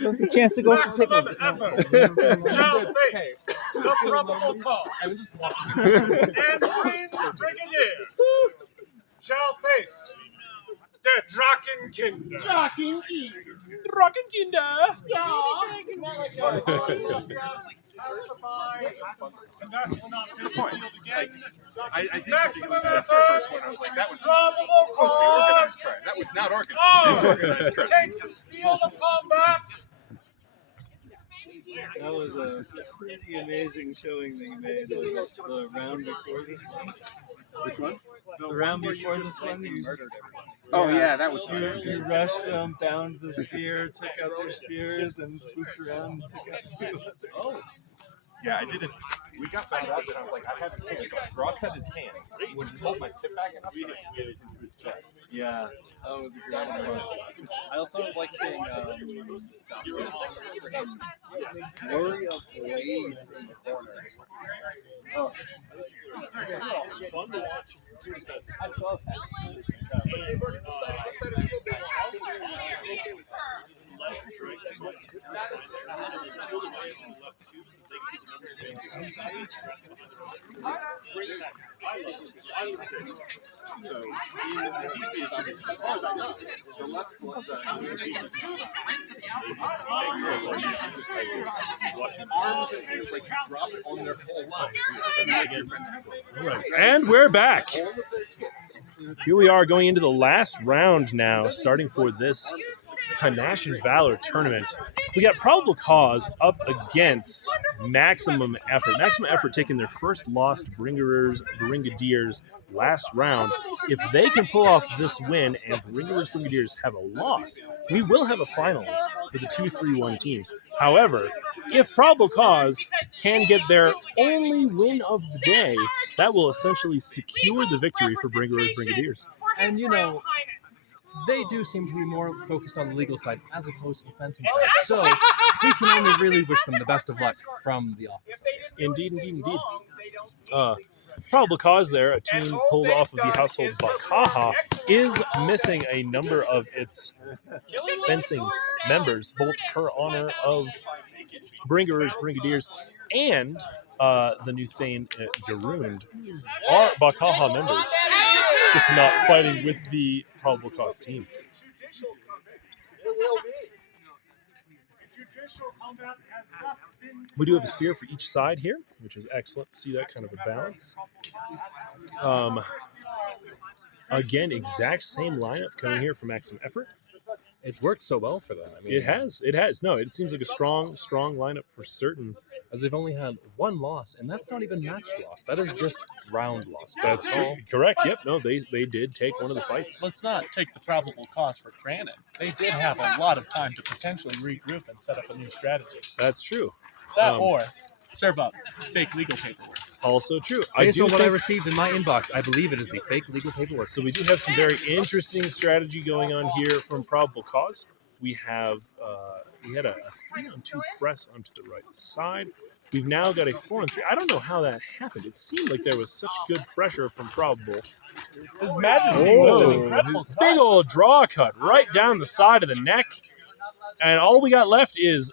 Took the chance to go for pickles. Shall face the probable cause. And Queen's Brigadier shall face the Drachenkinder. Drachenkinder. That's the point. Like, I did after the first one. I was like, that was supposed to be organized crime. That was not disorganized crime. Take the field of combat. That was a pretty amazing showing that you made. The round before this one. Which one? The round before this one, you Murdered everyone. Oh yeah, that was fun. You rushed them, found the spear, took out their spears, then swooped around and took out two others. Oh. Yeah, I didn't. We got found out, and I was like, I haven't taken it. Draw cut his hand. When he pulled my tip back, and I was going to get it into his chest. Yeah, that was a great one. I also like seeing Flurry of blades in the corner. Oh. It's fun to watch. I love that. They've already decided what side of the field they want. Okay with that. So, as far as I know, the less plus that arms and hands like drop it on their whole line. All right. And we're back. Here we are going into the last round now, starting for this Panache and Valor tournament. We got Probable Cause up against Maximum Effort. Maximum Effort taking their first loss to Brigadiers last round. If they can pull off this win and Brigadiers have a loss, we will have a finals for the 2-3-1 teams. However, if Probable Cause can get their only win of the day, that will essentially secure the victory for Brigadiers. and you know, they do seem to be more focused on the legal side as opposed to the fencing side. So we can only really wish them the best of luck from the office. Indeed. Probable Cause there, a team pulled off of the household Bakaha, is missing a number of its fencing members, both per honor of Brigadiers, and the new Thane Jarund are Bakaha members, just not fighting with the Probable Cause team. We do have a spear for each side here, which is excellent to see that kind of a balance. Again, exact same lineup coming here for Maximum Effort. It's worked so well for them. I mean, It has. No, it seems like a strong lineup for certain. as they've only had one loss, and that's not even match loss. That is just round loss. That's true. Correct. Yep. No, they did take one of the fights. Let's not take the probable cause for granted. They did have a lot of time to potentially regroup and set up a new strategy. That's true. That or serve up fake legal paperwork. Also true. Based on what I received in my inbox, I believe it is the fake legal paperwork. So we do have some very interesting strategy going on here from Probable Cause. We have we had a 3-on-2 press onto the right side. We've now got a 4-on-3. I don't know how that happened. It seemed like there was such good pressure from Probable. His Majesty was an incredible big old draw cut right down the side of the neck, and all we got left is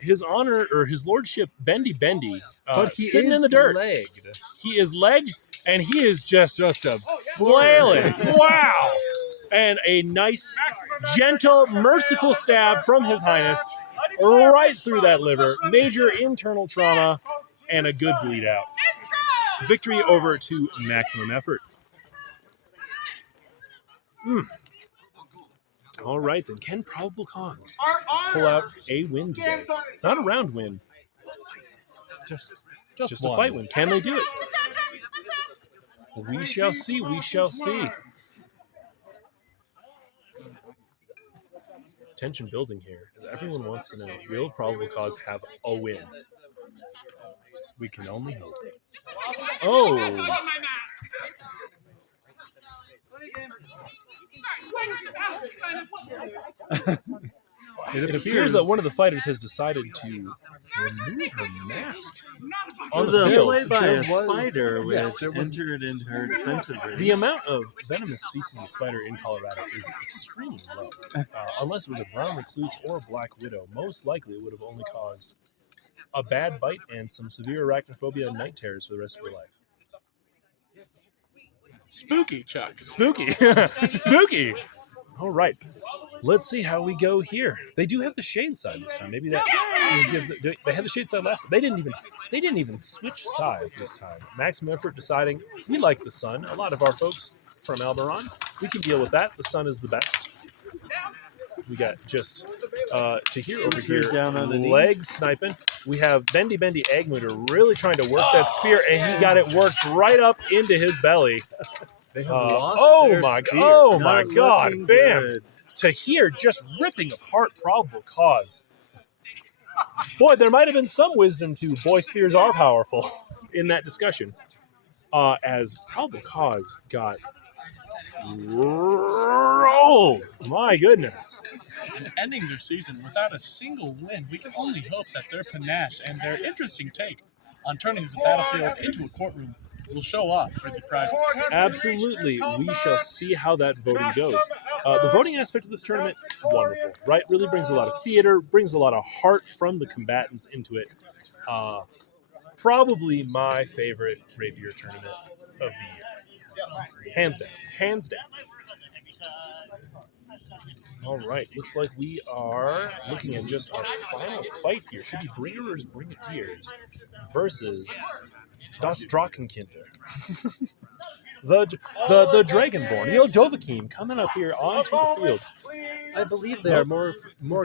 His Honor or His Lordship Bendy But he sitting is in the dirt. legged. He is legged, and he is just a flailing. Wow. And a nice, gentle, merciful stab from His Highness right through that liver. Major internal trauma and a good bleed out. Victory over to Maximum Effort. All right, then. Can Probable Cause pull out a win today? Not a round win. Just a fight win. Can they do it? We shall see. We shall see. Tension building here, as everyone wants to know, will Probable Cause have a win? We can only hope. Oh! It appears that one of the fighters has decided to remove her mask on was the a field. play by There a was- spider yes, which there was- entered into her defensive range. The amount of venomous species of spider in Colorado is extremely low. Unless it was a brown recluse or a black widow, most likely it would have only caused a bad bite and some severe arachnophobia and night terrors for the rest of your life. Spooky, Chuck. Spooky. Spooky. All right. Let's see how we go here. They do have the shade side this time. Maybe that will give they had the shade side last time. They didn't even switch sides this time. Maximum effort deciding we like the sun. A lot of our folks from Alberon, we can deal with that. The sun is the best. We got just Tahir over here, down underneath. leg sniping. We have Bendy Eggmunder really trying to work that spear, and he got it worked right up into his belly. They have lost Oh their my spear. oh my Not God! looking Bam! good. Tahir just ripping apart Probable Cause. Boy, there might have been some wisdom to boy spears are powerful in that discussion. As Probable Cause got rolled. My goodness. And ending their season without a single win, we can only hope that their panache and their interesting take on turning the battlefield into a courtroom will show off for the prizes. Absolutely. We shall see how that voting goes. The voting aspect of this tournament, wonderful, right? Really brings a lot of theater, brings a lot of heart from the combatants into it. Probably my favorite rapier tournament of the year. Hands down. Hands down. All right. Looks like we are looking at just our final fight here. Should be Bringers Brigadiers versus Das Drachenkinder. the Dragonborn, the Odovakim, coming up here onto the field. I believe they are more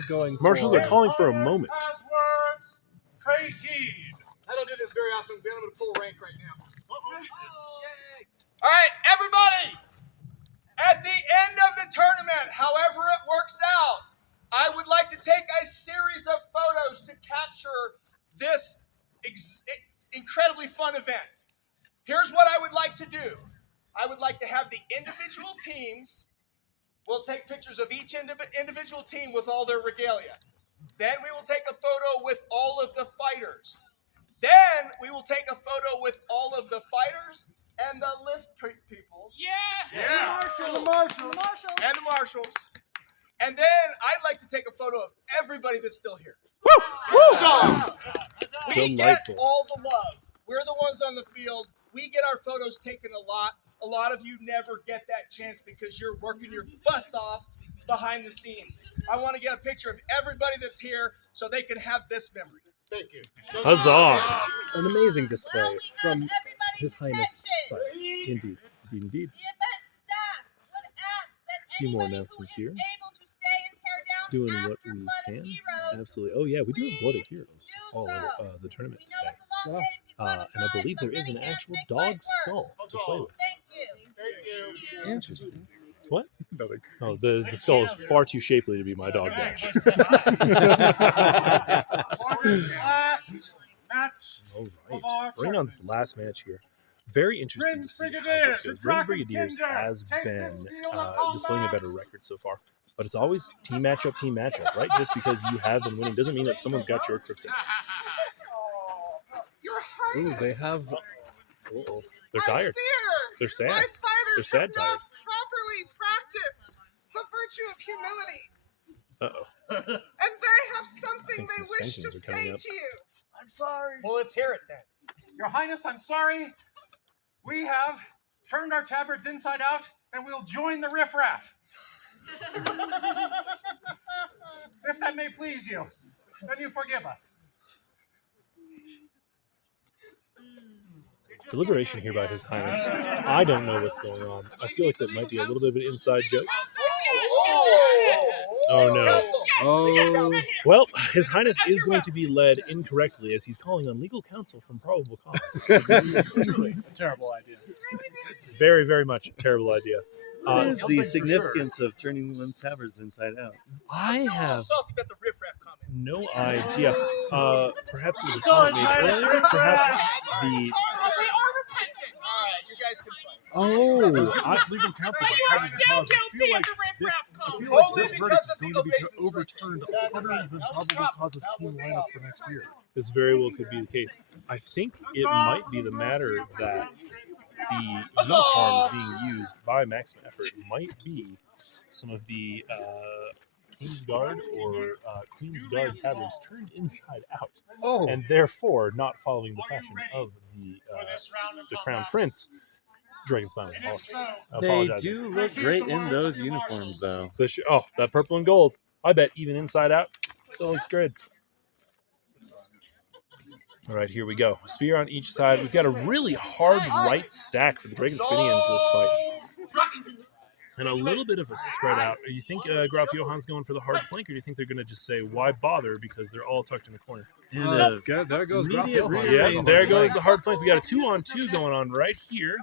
going. Marshals are calling for a moment. I don't do this very often. We're able to pull rank right now. All right, everybody. At the end of the tournament, however it works out, I would like to take a series of photos to capture this incredibly fun event. Here's what I would like to do. I would like to have the individual teams. We'll take pictures of each individual team with all their regalia. Then we will take a photo with all of the fighters. Then we will take a photo with all of the fighters and the list people. Yeah. And the marshals. And then I'd like to take a photo of everybody that's still here. We get Delightful. all the love. We're the ones on the field. We get our photos taken a lot. A lot of you never get that chance because you're working your butts off behind the scenes. I want to get a picture of everybody that's here so they can have this memory. Thank you. Huzzah! An amazing display Well, we have from everybody's His Highness. attention. Sorry. Indeed. Indeed. The event staff would ask that Few more anybody who announcements is here. able to stay and tear down Doing after what we Blood of can. Heroes. Absolutely. Oh, yeah, we do have Bloody Heroes to do follow so. the tournament We know today. it's a long day to be blood And I believe there is an but many actual hands make dog light work. skull to play with. Thank you. Interesting. What? Oh, the skull is far too shapely to be my dog dash. All right. Bring on this last match here. Very interesting to see how this goes. Brins Brigadiers has been displaying a better record so far. But it's always team matchup, right? Just because you have been winning doesn't mean that someone's got your kryptonite. Ooh, they have. Uh-oh. They're tired. They're sad. My fighters They're sad have tired. not properly practiced the virtue of humility, Uh-oh. and they have something think they some wish to spankings are coming say up. to you. I'm sorry. Well, let's hear it then. Your Highness, I'm sorry. We have turned our tabards inside out, and we'll join the riffraff. If that may please you, then you forgive us. Deliberation here by His Highness. I don't know what's going on. I feel like that might be a little bit of an inside joke. Oh no. Oh, Well, His Highness is going to be led incorrectly as he's calling on legal counsel from probable cause. Truly a terrible idea. Very, very much a terrible idea. What is the significance of turning one's tabards inside out? I have Salty about the riffraff comment. no idea. Perhaps it was a comment made earlier. Perhaps the. They are repentant. All right, you guys can fight. Oh, Legal counsel. But you are still guilty of the riffraff code. I feel like Only this because of going legal to be basis. overturned other than probable causes team lineup for next year. This very well could be the case. I think it might be the matter that the uniforms being used by Maximum Effort might be some of the King's Guard or Queen's Guard taverns turned inside out, and therefore not following the fashion of the Crown Prince. Dragon's Spine. They do look great in those uniforms, though. That purple and gold. I bet even inside out, still looks good. All right, here we go. Spear on each side. We've got a really hard right stack for the Dragon Spinians this fight. And a little bit of a spread out. Do you think Graf Johann's going for the hard flank, or do you think they're going to just say, why bother, because they're all tucked in the corner? There goes Graf Johann. Yeah, there goes the hard flank. We got a 2-on-2 going on right here.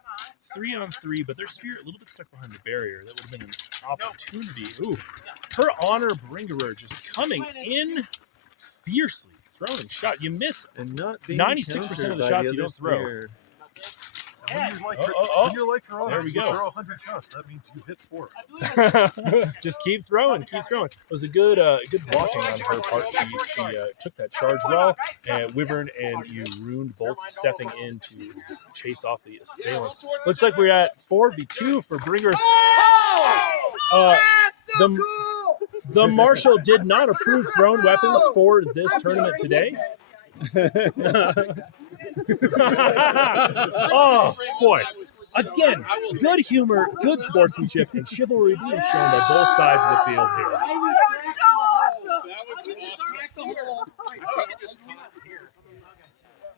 3-on-3, but their spear a little bit stuck behind the barrier. That would have been an opportunity. Ooh, Her Honor Bringerer just coming in fiercely. Throwing shot. You miss and not 96% of the shots you don't throw. When you're like her, there we go. Throw 100 shots. That means you hit 4. Just keep throwing, keep throwing. It was a good blocking on her part. She took that charge well, and Wyvern and you ruined both stepping in to chase off the assailants. Looks like we're at 4v2 for Bringers. The Marshal did not approve thrown weapons for this tournament today. Oh boy! Again, good humor, good sportsmanship, and chivalry being shown by both sides of the field here.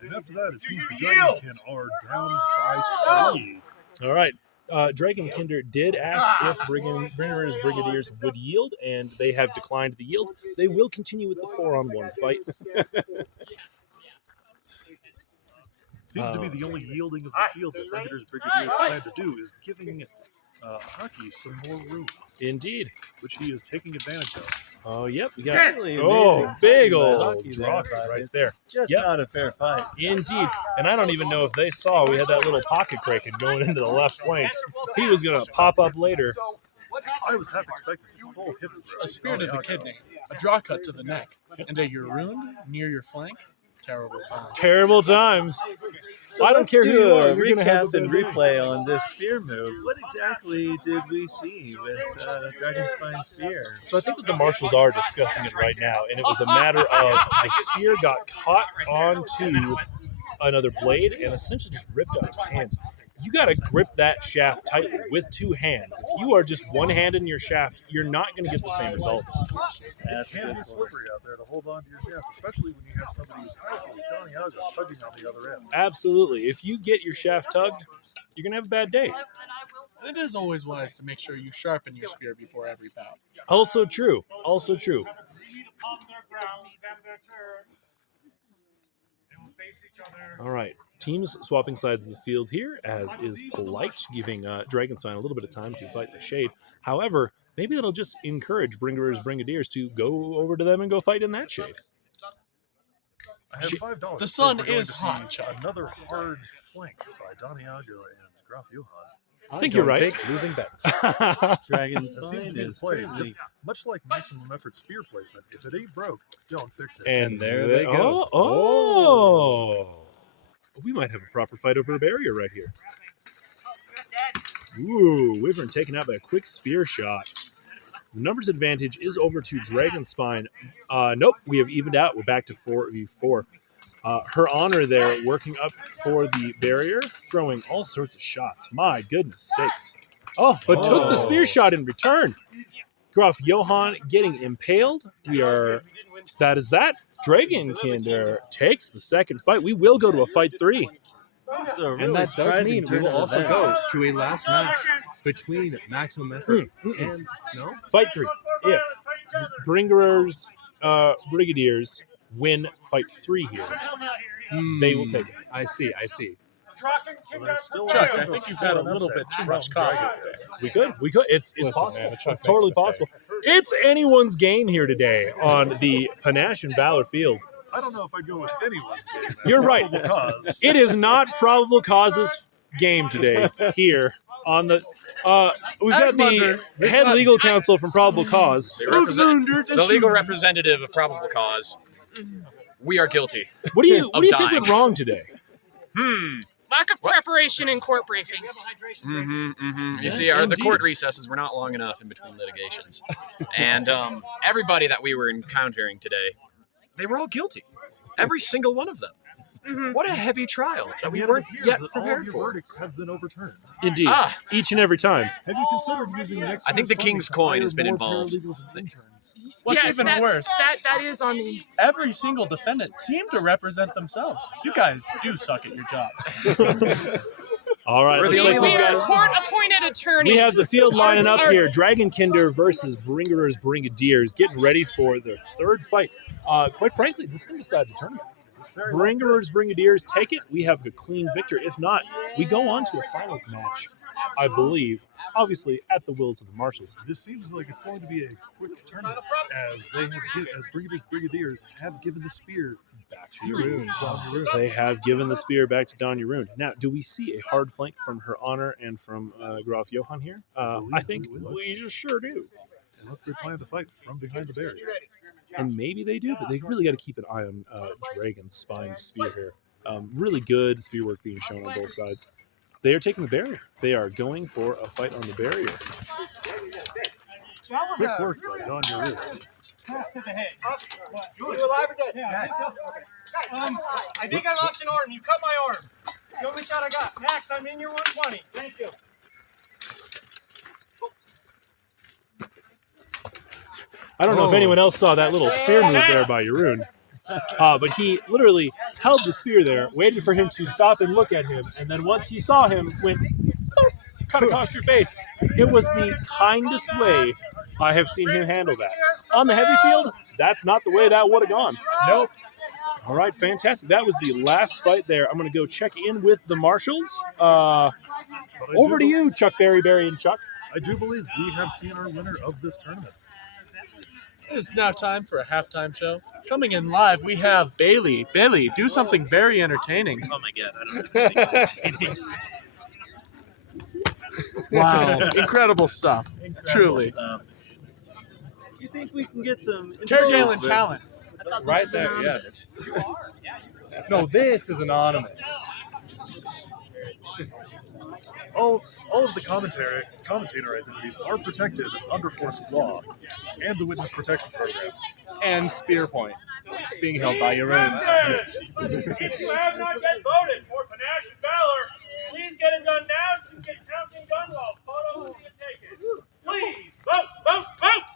And after that, it seems the Dragonkin are down by 3. All right. Dragonkinder did ask if Bringer's Brigadiers would yield, and they have declined the yield. They will continue with the 4-on-1 fight. Seems to be the only yielding of the field that Brigadiers plan to do is giving Hockey some more room. Indeed. Which he is taking advantage of. Oh, yep. We got big old drop right there. Just not a fair fight. Indeed. And I don't even know if they saw we had that little pocket kraken going into the left flank. He was going to pop up later. I was half expecting a full hip throw. A spear to the kidney, a draw cut to the neck, and a Urund near your flank. Terrible times. Terrible times. So I don't care who you are. You're recap and replay on this spear move. What exactly did we see with Dragon Spine Spear? So I think that the marshals are discussing it right now, and it was a matter of the spear got caught onto another blade and essentially just ripped out his hand. You got to grip that shaft tightly with 2 hands. If you are just one hand in your shaft, you're not going to get the same results. It can be slippery out there to hold on to your shaft, especially when you have somebody as powerful as Daniago tugging on the other end. Absolutely. If you get your shaft tugged, you're going to have a bad day. It is always wise to make sure you sharpen your spear before every bout. Also true. Also true. All right. Teams swapping sides of the field here, as is polite, giving Dragonspine a little bit of time to fight the shade. However, maybe that'll just encourage Brigadiers to go over to them and go fight in that shade. I have $5. The sun is hot, Chuck. Another hard flank by Daniago and Graf Johann. I think you're right. Losing bets. Dragon Spine is currently much like maximum effort spear placement. If it ain't broke, don't fix it. And there they go. We might have a proper fight over a barrier right here. Ooh, Wyvern taken out by a quick spear shot. The numbers advantage is over to Dragonspine. Nope, we have evened out. We're back to 4v4. Her Honor there working up for the barrier, throwing all sorts of shots. My goodness sakes. Oh, but took the spear shot in return. Graf Johann getting impaled. That is that. Dragonkinder takes the second fight. We will go to a fight 3. Really and that does mean we will also go to a last match between Maximum Effort and fight 3. If Bringer's Brigadiers win fight 3 here, they will take it. I see. Chuck, I think you've had a little bit too much coffee. We could. It's possible. Man, it's totally possible. It's anyone's game here today on the Panache and Valor field. I don't know if I'd go with anyone's game. You're right. Cause. It is not probable cause's game today here. On the we've got the head legal counsel from Probable Cause. The legal representative of Probable Cause. We are guilty. What do you think dying. went wrong today? Lack of preparation in court briefings. You see, the court recesses were not long enough in between litigations. And everybody that we were encountering today, they were all guilty. Every single one of them. What a heavy trial that we weren't yet prepared for. Verdicts have been overturned. Indeed. Each and every time. Have you considered using next? I think the King's coin has been involved. What's Yes, even worse, That is on the. every single defendant seemed to represent themselves. You guys do suck at your jobs. All right. We're the looks only like We we've are got- court-appointed attorneys. We have the field lining up Our- here. Dragonkinder versus Bringer's Brigadiers, getting ready for their third fight. Quite frankly, this can decide the tournament. Bringer's Brigadiers take it. We have a clean victor. If not, we go on to a finals match, I believe. Obviously, at the wills of the marshals. This seems like it's going to be a quick tournament, as Brigadiers have given the spear back to Yaroon. They have given the spear back to Don Yaroon. Now, do we see a hard flank from Her Honor and from Graf Johann here? I think we just sure do. Unless they're planning to fight from behind the barrier. And maybe they do, but they really got to keep an eye on Dragon's Spine's spear here. Really good spear work being shown on both sides. They are taking the barrier. They are going for a fight on the barrier. Quick work by Don Yaroon. You alive or dead? Yeah. I think I lost an arm. You cut my arm. The only shot I got. Max, I'm in your 120. Thank you. I don't know if anyone else saw that little spear move there by Yaroon. But he literally held the spear there, waited for him to stop and look at him, and then once he saw him, went, boop, cut across your face. It was the kindest way I have seen him handle that. On the heavy field, that's not the way that would have gone. Nope. All right, fantastic. That was the last fight there. I'm going to go check in with the marshals. Over to you, Chuck Berry, and Chuck. I do believe we have seen our winner of this tournament. It is now time for a halftime show. Coming in live, we have Bailey. Bailey, do something very entertaining. Oh my god, I don't know anything entertaining. Wow, incredible stuff. Truly. Do you think we can get some Tergalen with- talent. I thought this Right was there, anonymous. yes. No, this is anonymous. All of the commentator identities are protected under force of law and the witness protection program. And spear point being held by Yaroon. If you have not yet voted for Panache and Valor, please get it done now so you can get counting gun while photos will be taken. Please, vote, vote, vote!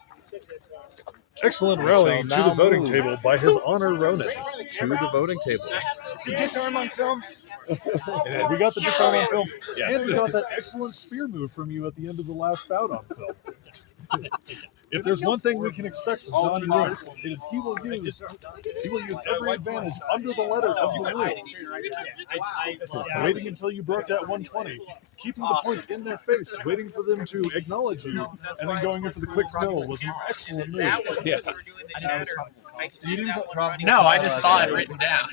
Excellent rallying to the voting table by His Honor Ronan. To the voting table. Is the disarm on film? We got the disarm on film, and we got that excellent spear move from you at the end of the last bout on film. If there's one thing we can expect from Don Yaroon, it is he will use every advantage under the letter of the rules. Waiting until you broke that 120, keeping the point in their face, waiting for them to acknowledge you, and then going in for the quick kill was an excellent move. Yeah. No, I just saw it written down.